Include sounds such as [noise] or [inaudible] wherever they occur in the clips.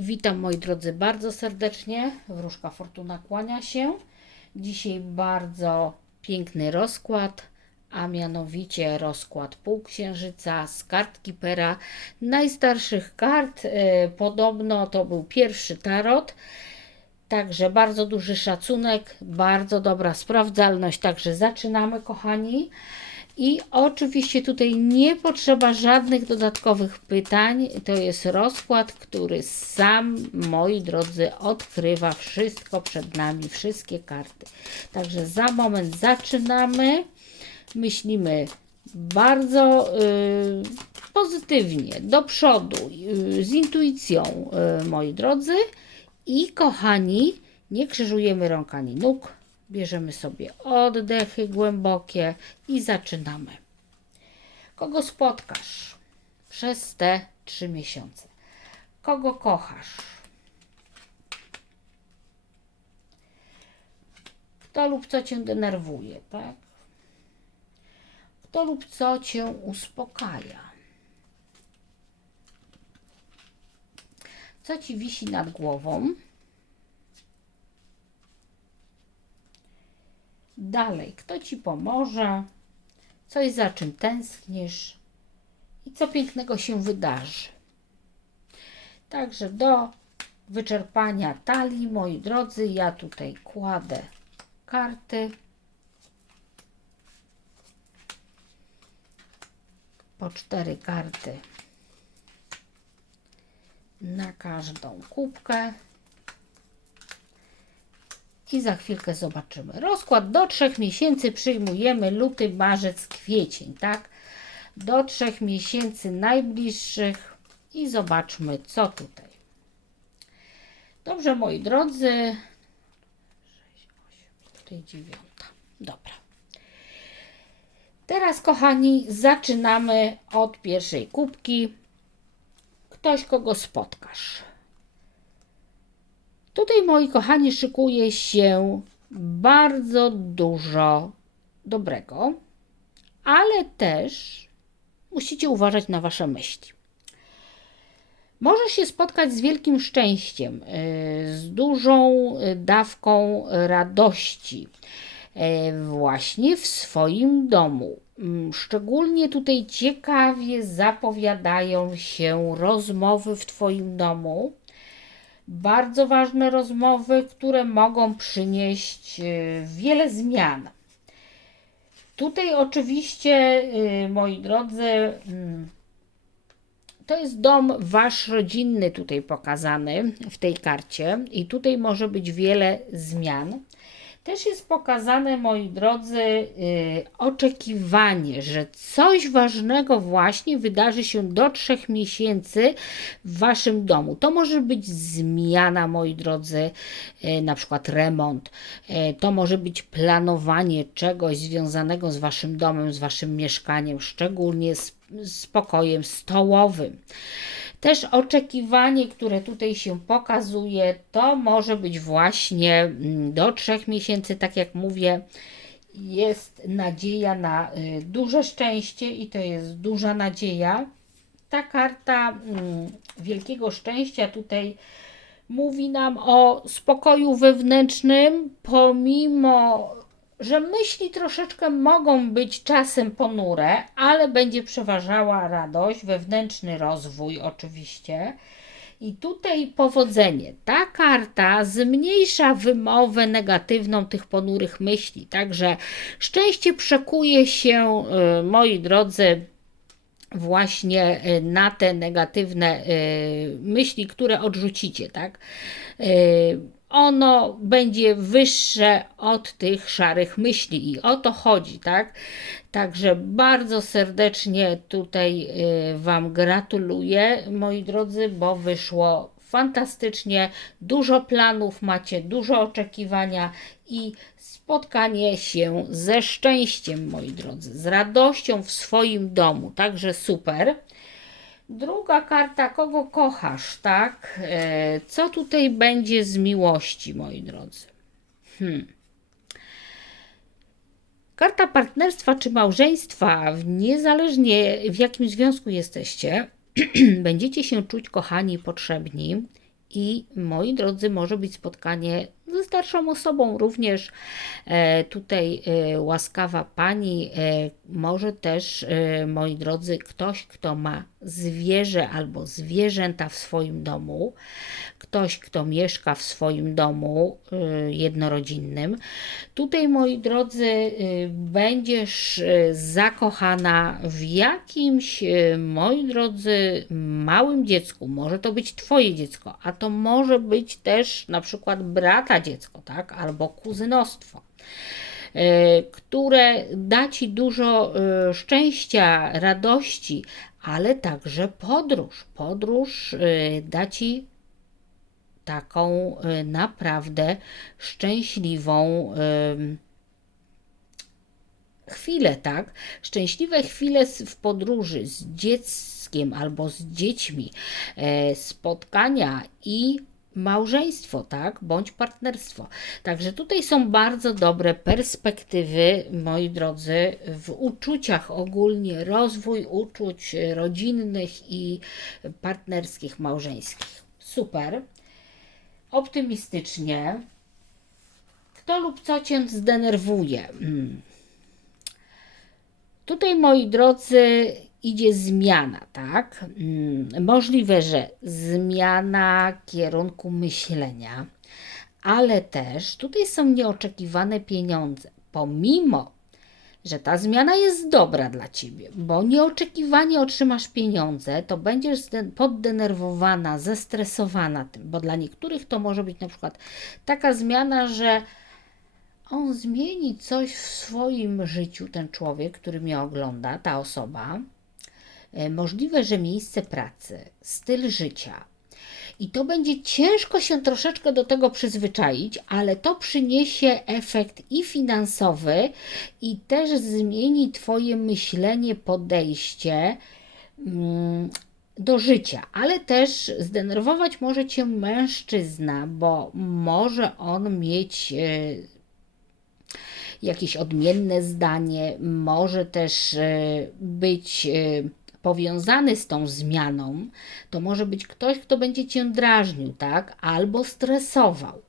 Witam moi drodzy bardzo serdecznie. Wróżka Fortuna kłania się. Dzisiaj bardzo piękny rozkład, a mianowicie rozkład półksiężyca z kart Kipera, najstarszych kart. E, Podobno to był pierwszy tarot. Także bardzo duży szacunek, bardzo dobra sprawdzalność. Także zaczynamy, kochani. I oczywiście tutaj nie potrzeba żadnych dodatkowych pytań. To jest rozkład, który sam, moi drodzy, odkrywa wszystko przed nami, wszystkie karty. Także za moment zaczynamy. Myślimy bardzo y, pozytywnie, do przodu, y, z intuicją, y, moi drodzy. I kochani, nie krzyżujemy rąk ani nóg. Bierzemy sobie oddechy głębokie i zaczynamy. Kogo spotkasz przez te trzy miesiące? Kogo kochasz? Kto lub co cię denerwuje, tak? Kto lub co cię uspokaja? Co ci wisi nad głową? Dalej, kto ci pomoże? Coś za czym tęsknisz? I co pięknego się wydarzy? Także do wyczerpania talii, moi drodzy, ja tutaj kładę karty. Po cztery karty na każdą kubkę. I za chwilkę zobaczymy. Rozkład do trzech miesięcy przyjmujemy luty, marzec, kwiecień, tak? Do trzech miesięcy najbliższych i zobaczmy, co tutaj. Dobrze, moi drodzy. 6, 8, tutaj dziewiąta. Dobra. Teraz, kochani, zaczynamy od pierwszej kubki. Ktoś, kogo spotkasz. Tutaj, moi kochani, szykuje się bardzo dużo dobrego, ale też musicie uważać na Wasze myśli. Możesz się spotkać z wielkim szczęściem, yy, z dużą yy, dawką radości yy, właśnie w swoim domu. Mm, Szczególnie tutaj ciekawie zapowiadają się rozmowy w Twoim domu bardzo ważne rozmowy, które mogą przynieść y, wiele zmian. Tutaj oczywiście, y, moi drodzy, mm, to jest dom wasz rodzinny tutaj pokazany w tej karcie i tutaj może być wiele zmian. Też jest pokazane, moi drodzy, y, oczekiwanie, że coś ważnego właśnie wydarzy się do trzech miesięcy w waszym domu. To może być zmiana, moi drodzy, y, na przykład remont. Y, to może być planowanie czegoś związanego z waszym domem, z waszym mieszkaniem, szczególnie z, z pokojem stołowym. Też oczekiwanie, które tutaj się pokazuje, to może być właśnie mm, do trzech miesięcy, tak jak mówię, jest nadzieja na y, duże szczęście i to jest duża nadzieja. Ta karta mm, wielkiego szczęścia tutaj mówi nam o spokoju wewnętrznym, pomimo że myśli troszeczkę mogą być czasem ponure, ale będzie przeważała radość, wewnętrzny rozwój oczywiście. I tutaj powodzenie. Ta karta zmniejsza wymowę negatywną tych ponurych myśli. Także szczęście przekuje się, y, moi drodzy, właśnie y, na te negatywne y, myśli, które odrzucicie, tak? Ono będzie wyższe od tych szarych myśli i o to chodzi, tak? Także bardzo serdecznie tutaj y, Wam gratuluję, moi drodzy, bo wyszło fantastycznie, dużo planów macie, dużo oczekiwania i spotkanie się ze szczęściem, moi drodzy, z radością w swoim domu, także super. Druga karta, kogo kochasz, tak? E, co tutaj będzie z miłości, moi drodzy? Hmm. Karta partnerstwa czy małżeństwa, niezależnie w jakim związku jesteście, [clears throat] będziecie się czuć kochani i potrzebni I moi drodzy, może być spotkanie ze starszą osobą również. E, tutaj e, łaskawa pani, e, może też, moi drodzy, ktoś, kto ma zwierzę albo zwierzęta w swoim domu, ktoś, kto mieszka w swoim domu e, jednorodzinnym. Tutaj, moi drodzy, e, będziesz e, zakochana w jakimś, moi drodzy, małym dziecku. Może to być Twoje dziecko, a to może być też na przykład brata dziecko, tak? Albo kuzynostwo które da Ci dużo szczęścia, radości, ale także podróż. Podróż da Ci taką e, naprawdę szczęśliwą chwilę, tak? Szczęśliwe chwile w podróży z dzieckiem albo z dziećmi, e, spotkania i małżeństwo, tak? Bądź partnerstwo. Także tutaj są bardzo dobre perspektywy, moi drodzy, w uczuciach ogólnie, rozwój uczuć rodzinnych i partnerskich, małżeńskich. Super. Optymistycznie. Kto lub co cię zdenerwuje? Hmm. Tutaj, moi drodzy, idzie zmiana, tak? Mm, Możliwe, że zmiana kierunku myślenia, ale też tutaj są nieoczekiwane pieniądze. Pomimo, że ta zmiana jest dobra dla ciebie, bo nieoczekiwanie otrzymasz pieniądze, to będziesz poddenerwowana, zestresowana tym, bo dla niektórych to może być na przykład taka zmiana, że on zmieni coś w swoim życiu, ten człowiek, który mnie ogląda, ta osoba. E, Możliwe, że miejsce pracy, styl życia. I to będzie ciężko się troszeczkę do tego przyzwyczaić, ale to przyniesie efekt i finansowy, i też zmieni Twoje myślenie, podejście mm, do życia, ale też zdenerwować może Cię mężczyzna, bo może on mieć e, jakieś odmienne zdanie, może też e, być e, powiązany z tą zmianą, to może być ktoś, kto będzie cię drażnił, tak, albo stresował.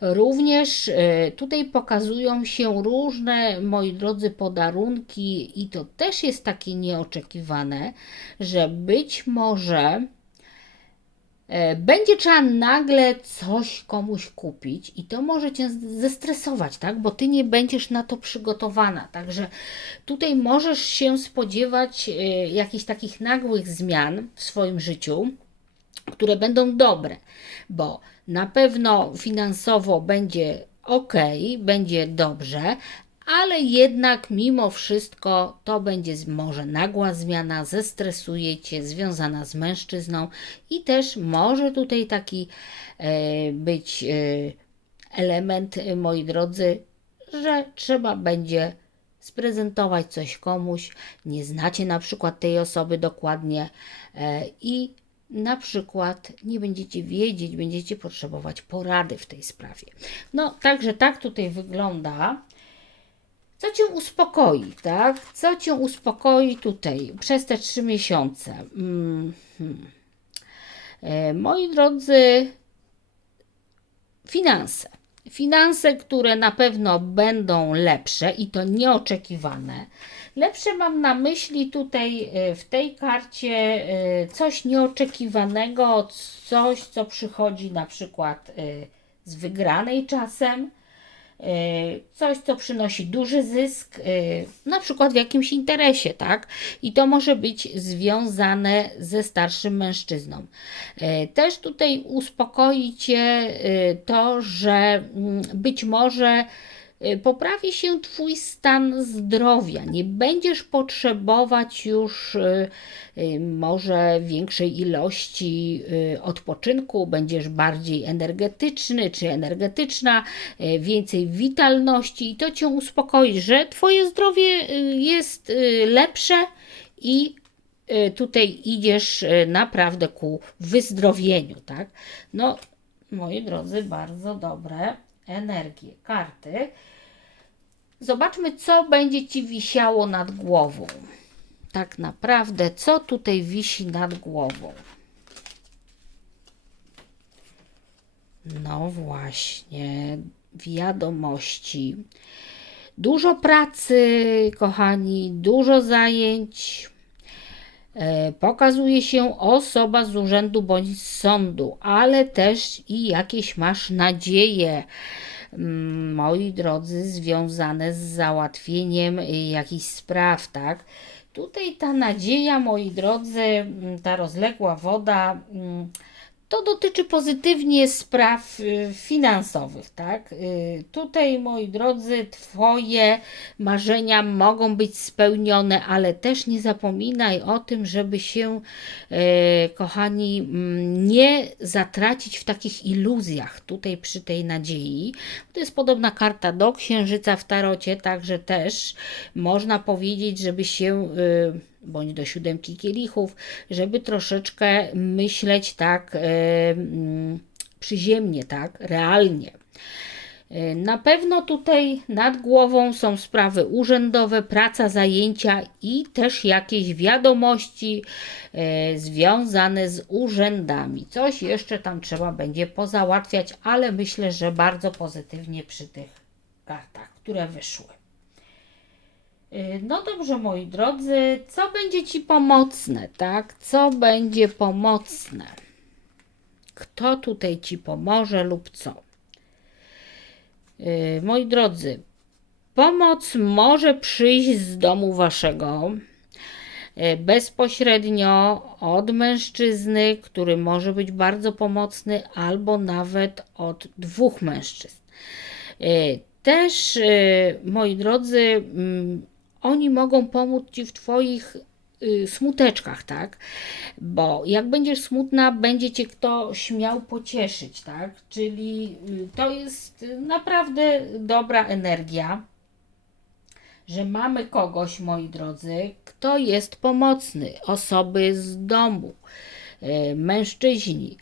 Również e, tutaj pokazują się różne, moi drodzy, podarunki, i to też jest takie nieoczekiwane, że być może Będzie trzeba nagle coś komuś kupić i to może cię zestresować, tak? Bo ty nie będziesz na to przygotowana. Także tutaj możesz się spodziewać e, jakichś takich nagłych zmian w swoim życiu, które będą dobre, bo na pewno finansowo będzie ok, będzie dobrze, ale jednak mimo wszystko to będzie może nagła zmiana, zestresuje cię, związana z mężczyzną i też może tutaj taki e, być e, element, e, moi drodzy, że trzeba będzie sprezentować coś komuś, nie znacie na przykład tej osoby dokładnie i na przykład nie będziecie wiedzieć, będziecie potrzebować porady w tej sprawie. No, także tak tutaj wygląda. Co cię uspokoi, tak? Co cię uspokoi tutaj przez te trzy miesiące? Mm, hmm. E, Moi drodzy, finanse. Finanse, które na pewno będą lepsze i to nieoczekiwane. Lepsze mam na myśli tutaj e, w tej karcie e, coś nieoczekiwanego, coś, co przychodzi na przykład e, z wygranej czasem, coś, co przynosi duży zysk, e, na przykład w jakimś interesie, tak? I to może być związane ze starszym mężczyzną. E, Też tutaj uspokoi Cię to, że mm, być może poprawi się Twój stan zdrowia. Nie będziesz potrzebować już e, e, może większej ilości odpoczynku, będziesz bardziej energetyczny czy energetyczna, więcej witalności i to Cię uspokoi, że Twoje zdrowie jest lepsze i y, tutaj idziesz y, naprawdę ku wyzdrowieniu, tak? No, moi drodzy, bardzo dobre energie, karty. Zobaczmy, co będzie Ci wisiało nad głową. Tak naprawdę, co tutaj wisi nad głową. No właśnie, wiadomości. Dużo pracy, kochani, dużo zajęć. E, Pokazuje się osoba z urzędu bądź z sądu, ale też i jakieś masz nadzieje, mm, moi drodzy, związane z załatwieniem y, jakichś spraw, tak? Tutaj ta nadzieja, moi drodzy, mm, ta rozległa woda, mm, to dotyczy pozytywnie spraw y, finansowych, tak? Y, Tutaj, moi drodzy, Twoje marzenia mogą być spełnione, ale też nie zapominaj o tym, żeby się, e, kochani, mm, nie zatracić w takich iluzjach tutaj przy tej nadziei. To jest podobna karta do księżyca w tarocie, także też można powiedzieć, żeby się. Bądź do siódemki kielichów, żeby troszeczkę myśleć tak e, przyziemnie, tak, realnie. E, Na pewno tutaj nad głową są sprawy urzędowe, praca, zajęcia i też jakieś wiadomości e, związane z urzędami. Coś jeszcze tam trzeba będzie pozałatwiać, ale myślę, że bardzo pozytywnie przy tych kartach, które wyszły. Y, No dobrze, moi drodzy, co będzie Ci pomocne, tak? Co będzie pomocne? Kto tutaj Ci pomoże lub co? Y, Moi drodzy, pomoc może przyjść z domu Waszego y, bezpośrednio od mężczyzny, który może być bardzo pomocny, albo nawet od dwóch mężczyzn. Też, moi drodzy, mm, oni mogą pomóc Ci w Twoich y, smuteczkach, tak? Bo jak będziesz smutna, będzie Cię kto śmiał pocieszyć, tak? Czyli y, to jest naprawdę dobra energia, że mamy kogoś, moi drodzy, kto jest pomocny. Osoby z domu, y, mężczyźni,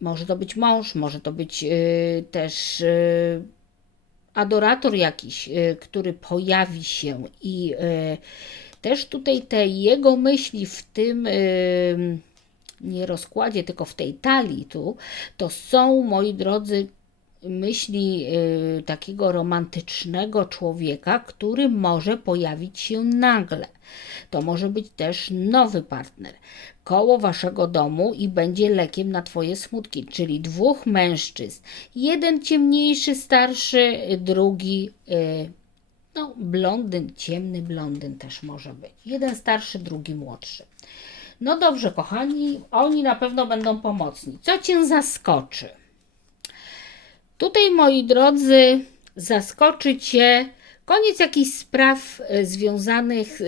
może to być mąż, może to być też adorator jakiś, y, który pojawi się i y, też tutaj te jego myśli w tym y, nie rozkładzie, tylko w tej talii tu, to są, moi drodzy, myśli y, takiego romantycznego człowieka, który może pojawić się nagle. To może być też nowy partner koło waszego domu i będzie lekiem na twoje smutki, czyli dwóch mężczyzn. Jeden ciemniejszy, starszy, drugi y, no, blondyn, ciemny blondyn też może być. Jeden starszy, drugi młodszy. No dobrze, kochani, oni na pewno będą pomocni. Co cię zaskoczy? Tutaj, moi drodzy, zaskoczy Cię koniec jakichś spraw e, związanych e,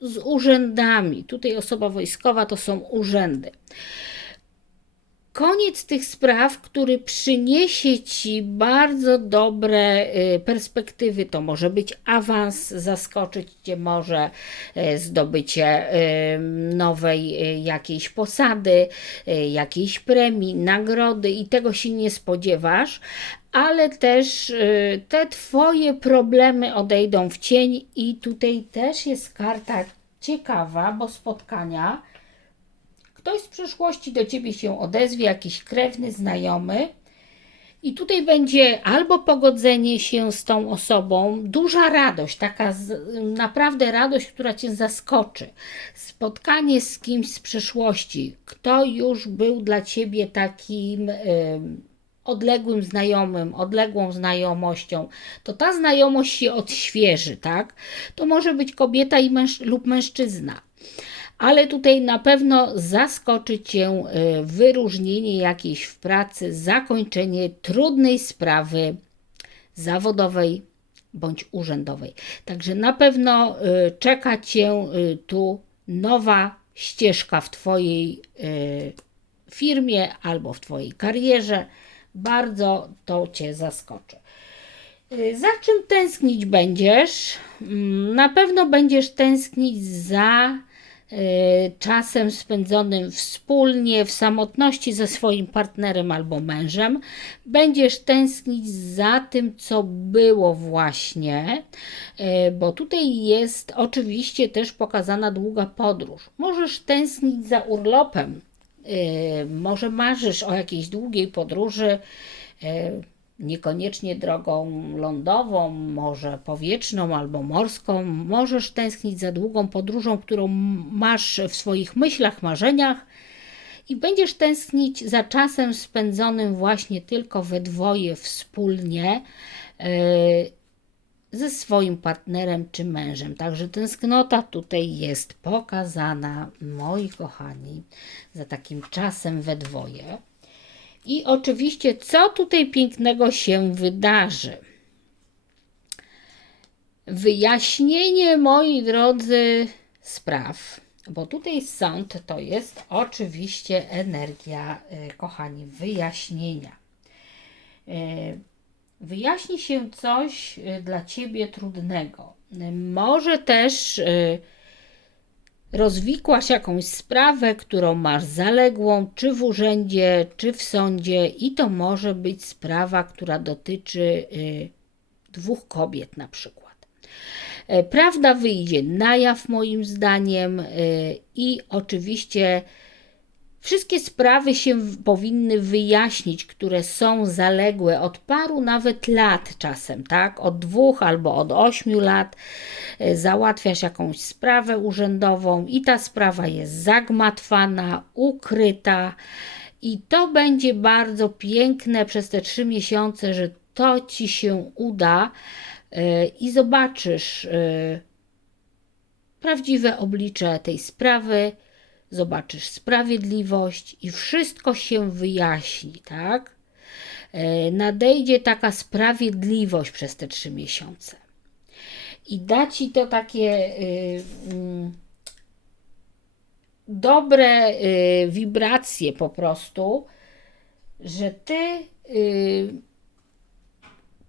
z urzędami. Tutaj osoba wojskowa to są urzędy. Koniec tych spraw, który przyniesie Ci bardzo dobre y, perspektywy. To może być awans, zaskoczyć Cię może y, zdobycie y, nowej jakiejś posady, jakiejś premii, nagrody i tego się nie spodziewasz, ale też te Twoje problemy odejdą w cień i tutaj też jest karta ciekawa, bo spotkania ktoś z przeszłości do ciebie się odezwie, jakiś krewny, znajomy. I tutaj będzie albo pogodzenie się z tą osobą, duża radość, taka z, naprawdę radość, która cię zaskoczy. Spotkanie z kimś z przeszłości, kto już był dla ciebie takim ym, odległym znajomym, odległą znajomością, to ta znajomość się odświeży, tak? To może być kobieta i męż lub mężczyzna ale tutaj na pewno zaskoczy Cię y, wyróżnienie jakiejś w pracy, zakończenie trudnej sprawy zawodowej bądź urzędowej. Także na pewno y, czeka Cię y, tu nowa ścieżka w Twojej firmie albo w Twojej karierze. Bardzo to Cię zaskoczy. Za czym tęsknić będziesz? Mm, Na pewno będziesz tęsknić za czasem spędzonym wspólnie, w samotności ze swoim partnerem albo mężem. Będziesz tęsknić za tym, co było właśnie, y, bo tutaj jest oczywiście też pokazana długa podróż. Możesz tęsknić za urlopem, y, może marzysz o jakiejś długiej podróży, y, niekoniecznie drogą lądową, może powietrzną albo morską. Możesz tęsknić za długą podróżą, którą masz w swoich myślach, marzeniach i będziesz tęsknić za czasem spędzonym właśnie tylko we dwoje wspólnie yy, ze swoim partnerem czy mężem. Także tęsknota tutaj jest pokazana, moi kochani, za takim czasem we dwoje. I oczywiście, co tutaj pięknego się wydarzy? Wyjaśnienie, moi drodzy, spraw, bo tutaj sąd to jest oczywiście energia, y, kochani, wyjaśnienia. Y, Wyjaśni się coś y, dla ciebie trudnego. Może też rozwikłaś jakąś sprawę, którą masz zaległą, czy w urzędzie, czy w sądzie, i to może być sprawa, która dotyczy y, dwóch kobiet na przykład. E, Prawda wyjdzie na jaw, moim zdaniem, y, i oczywiście wszystkie sprawy się powinny wyjaśnić, które są zaległe od paru nawet lat czasem, tak? Od dwóch albo od ośmiu lat e, załatwiasz jakąś sprawę urzędową i ta sprawa jest zagmatwana, ukryta. I to będzie bardzo piękne przez te trzy miesiące, że to ci się uda e, i zobaczysz e, prawdziwe oblicze tej sprawy, zobaczysz sprawiedliwość i wszystko się wyjaśni, tak? E, Nadejdzie taka sprawiedliwość przez te trzy miesiące. I da ci to takie y, mm, dobre y, wibracje po prostu, że ty y,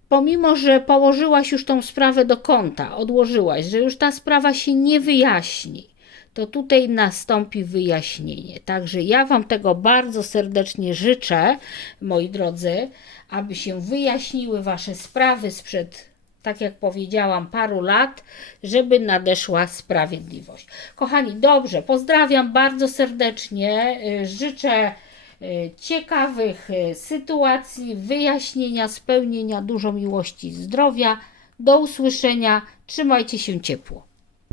pomimo, że położyłaś już tą sprawę do kąta, odłożyłaś, że już ta sprawa się nie wyjaśni, to tutaj nastąpi wyjaśnienie. Także ja Wam tego bardzo serdecznie życzę, moi drodzy, aby się wyjaśniły Wasze sprawy sprzed, tak jak powiedziałam, paru lat, żeby nadeszła sprawiedliwość. Kochani, dobrze, pozdrawiam bardzo serdecznie, życzę y, ciekawych y, sytuacji, wyjaśnienia, spełnienia, dużo miłości, zdrowia. Do usłyszenia, trzymajcie się ciepło.